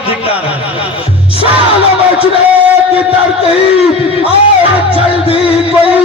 बार धिक्कार है। शान बचने की तरकीब और जल्दी कोई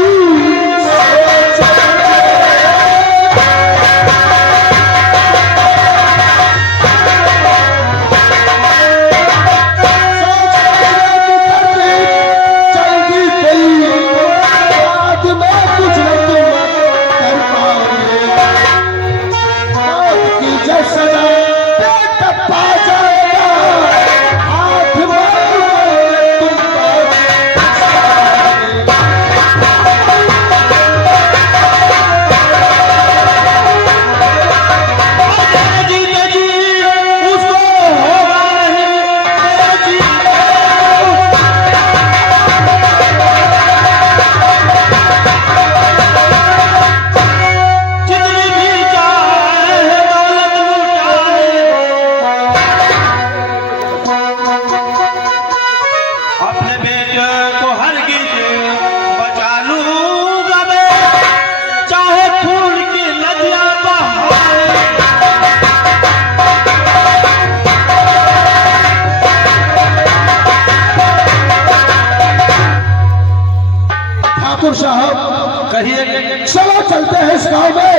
साहब कहिए। चलो चलते हैं इस गांव में,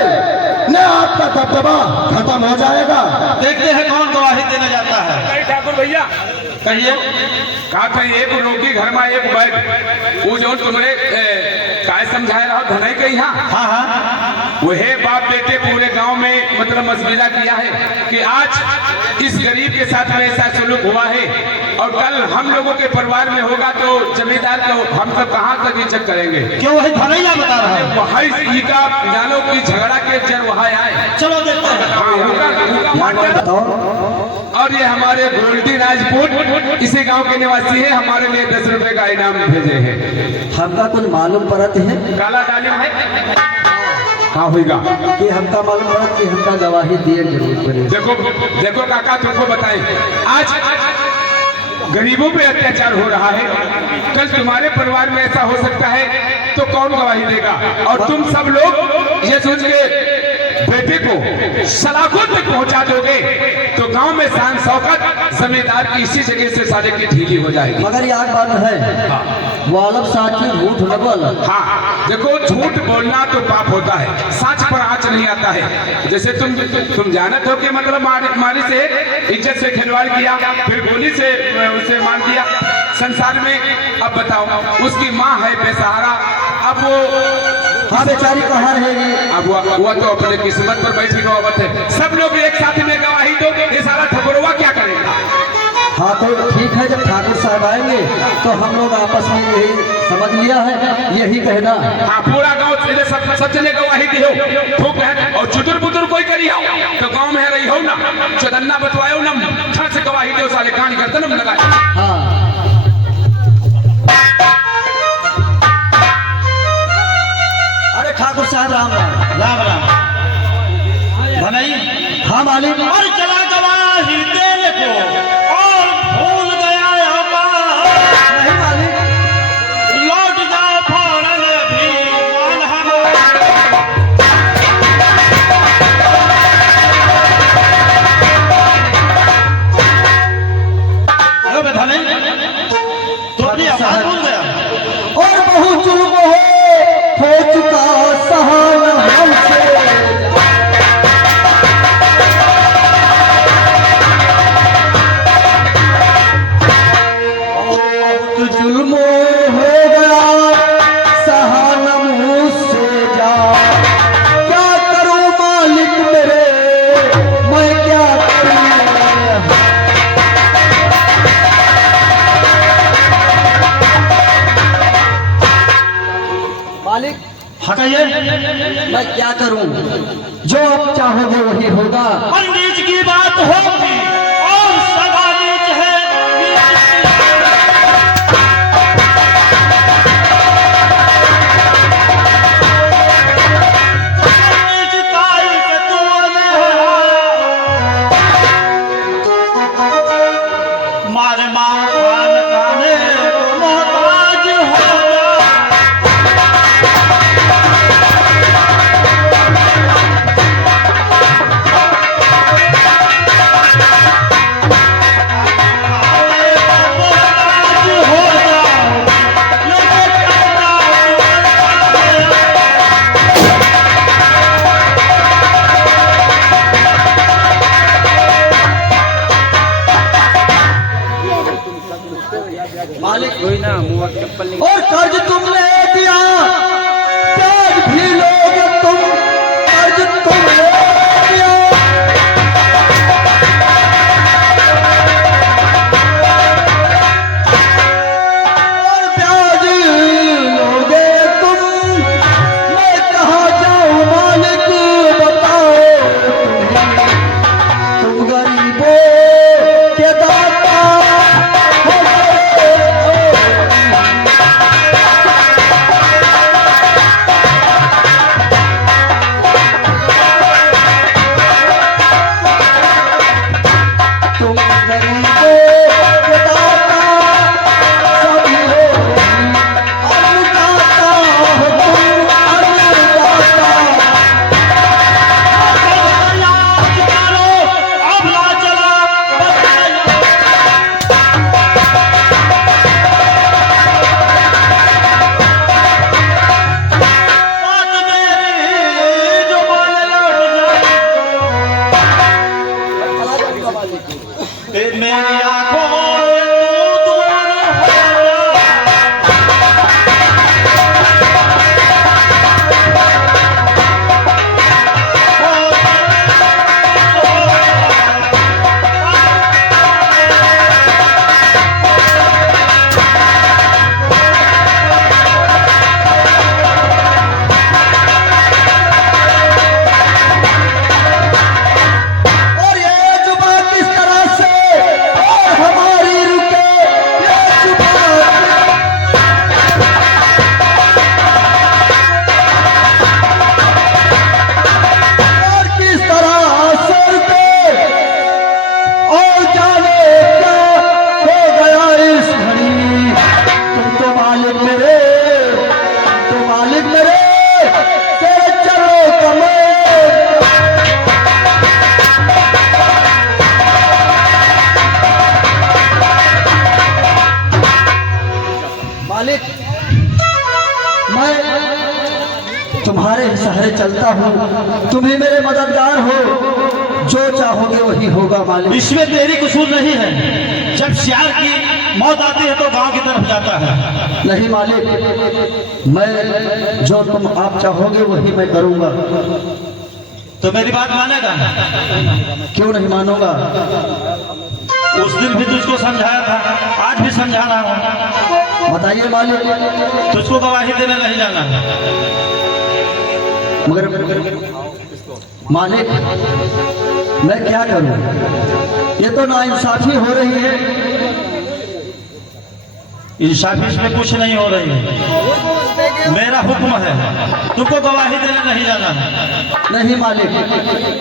न आपका दबदबा खत्म हो जाएगा। देखते हैं कौन गवाही देने जाता है। ठाकुर भैया कहिए। कहा था एक रोगी घर में एक बैठ, वो जो तुमने काय समझाया रहा धनई के यहाँ। हाँ हाँ, वही बाप बेटे पूरे गांव में मतलब मशविरा किया है कि आज इस गरीब के साथ में ऐसा सलूक हुआ है और कल हम लोगों के परिवार में होगा तो जमींदार को हम सब कहाँ तक इज्जत करेंगे। क्यों वही धनैया बता रहा है। वही का जानो की झगड़ा के जर वहाँ आए। चलो देखते हैं। और ये हमारे गोल्डी राजपूत इसी गांव के निवासी है, हमारे लिए 10 रुपए का इनाम भेजे हैं। हमका कुछ मालूम पड़त है काला डालिम है हाँ होगा कि हमका मालूम पड़त कि हमका गवाही दिए जरूर पड़े। देखो देखो काका तुमको बताएं, आज गरीबों पे अत्याचार हो रहा है, कल तुम्हारे परिवार में ऐसा हो सकता है तो कौन गवाही देगा। और तुम सब लोग ये सोच के बेटे को सलाखों तक पहुंचा दोगे तो गांव में शान शौकत जमींदार की इसी जगह से सारे की ढीली हो जाएगी। मगर याद बात है वो अलग साक्षी झूठ न बोल। हाँ देखो झूठ बोलना तो पाप होता है, सच पर आँच नहीं आता है। जैसे तुम जानत हो कि मतलब मारी से इज्जत से खिलवाड़ किया, फिर गोली से उसे मार दिया संसार में। अब बताओ उसकी माँ है बेसहारा, अब वो हाँ बेचारी कहाँ रहेगी। अब वो तो अपने किस्मत पर बैठी गवावत है। सब लोग एक साथ में गवाही दो, ये सारा ठकुरवा क्या करेगा। हाँ तो ठीक है, जब ठाकुर साहब आएंगे तो हम लोग आपस में यही समझ लिया है, यही कहना। हाँ पूरा गांव सब जने गवाही दी हो खूब है और चुतुर बुतुर कोई करी हो तो गांव में रही हो ना चदन्ना बतवायो ना ठा से गवाही दो साले कहानी करते ना लगाए। हाँ अरे ठाकुर साहब राम राम। राम राम। धनई हाँ मालिक। और चला गवाही देने को और भूल गया नहीं मालिक। लौट जाओ फौरन भी धनई तो अपनी आवाज भूल गया। और बहुत जुल्म हो चुका सहाना हमसे। बहुत जुल्म हो गया सहाना मुझसे जा। क्या करूं मालिक मेरे मैं क्या करूं। मालिक हटाइए। मैं क्या करूं, जो आप चाहोगे वही होगा। नीच की बात होगी और सदा नीच है। नीचताई के तूने मारे माँ खान खाने मोहताज हो। और कर्ज तुमने दिया ब्याज भी लोगे तुम, कर्ज तुमने दिया और ब्याज लोगे तुम। मैं कहाँ जाऊँ मालिक बताओ, तुम गरीबों के दाता हो सकते हो। तुम गरीबों के दाता सभी हो, अन्नदाता हो तुम, अन्नदाता। अब ना चला बात मेरी जो बोले मेरी आंखों से तू दूर और ये जुबान किस तरह से और हमारी रुके, ये जुबान और किस तरह से रुके, और जाने क्या हो गया इस घड़ी। तुम तो मालिक मेरे, तुम मालिक मेरे, तेरे चरणों का मैं मालिक, मैं तुम्हारे ही सहारे चलता हूँ, तुम ही मेरे मददगार हो, जो चाहोगे वही होगा मालिक। इसमें तेरी कसूर नहीं है। जब सियार की मौत आती है तो गांव की तरफ जाता है। नहीं मालिक, मैं जो तुम आप चाहोगे वही मैं करूँगा। तो मेरी बात मानेगा? क्यों नहीं मानूंगा? उस दिन भी तुझको समझाया था, आज भी समझा रहा हूँ। बताइए मालिक। तुझको गवाही देने नहीं जाना। मगर मालिक, मैं क्या करूं? ये तो नाइंसाफी हो रही है। इंसाफी इसमें कुछ नहीं हो रही है। मेरा हुक्म है, तुमको गवाही देने नहीं जाना है। नहीं मालिक,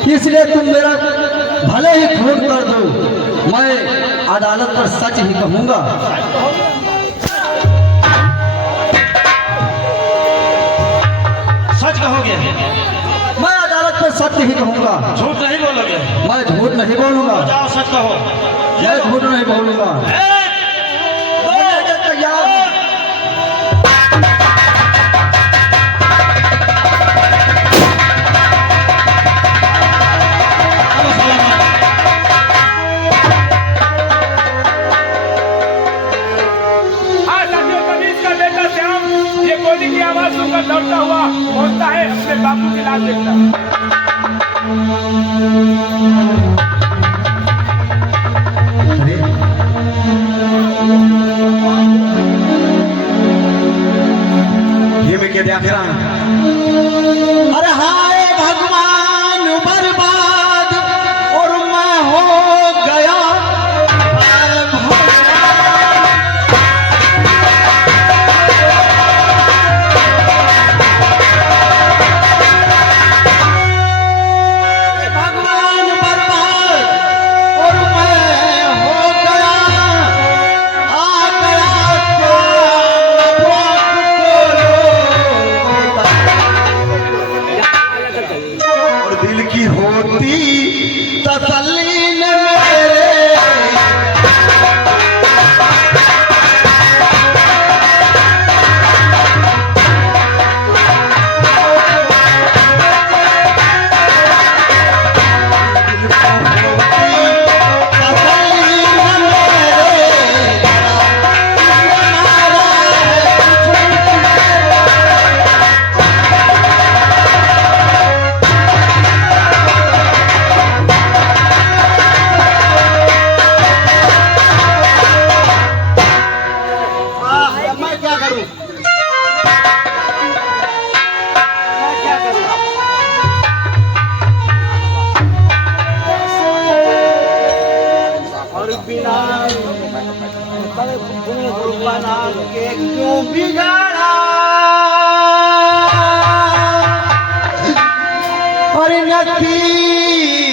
इसलिए तुम मेरा भले ही खून कर दो, मैं अदालत पर सच ही कहूंगा। सच कहोगे? मैं अदालत पर सत्य ही कहूंगा। झूठ नहीं बोलोगे? मैं झूठ नहीं बोलूंगा। जाओ सच कहो। मैं झूठ नहीं बोलूंगा। मैं तैयार हूं। आज साथियों कनीज का बेटा श्याम ये गोली की आवाज सुनकर दौड़ता हुआ पहुंचता है अपने बापू की लाश देखता। ये मैं क्या देख रहा हूँ? अरे हाय भगवान बर्बाद और मैं हो गया। हाय भगवान बर्बाद और मैं हो गया। आ गया और दिल की होती तसल्ली ने मेरे तसल्ली ने मेरे बना के क्यों बिगाड़ा परिणति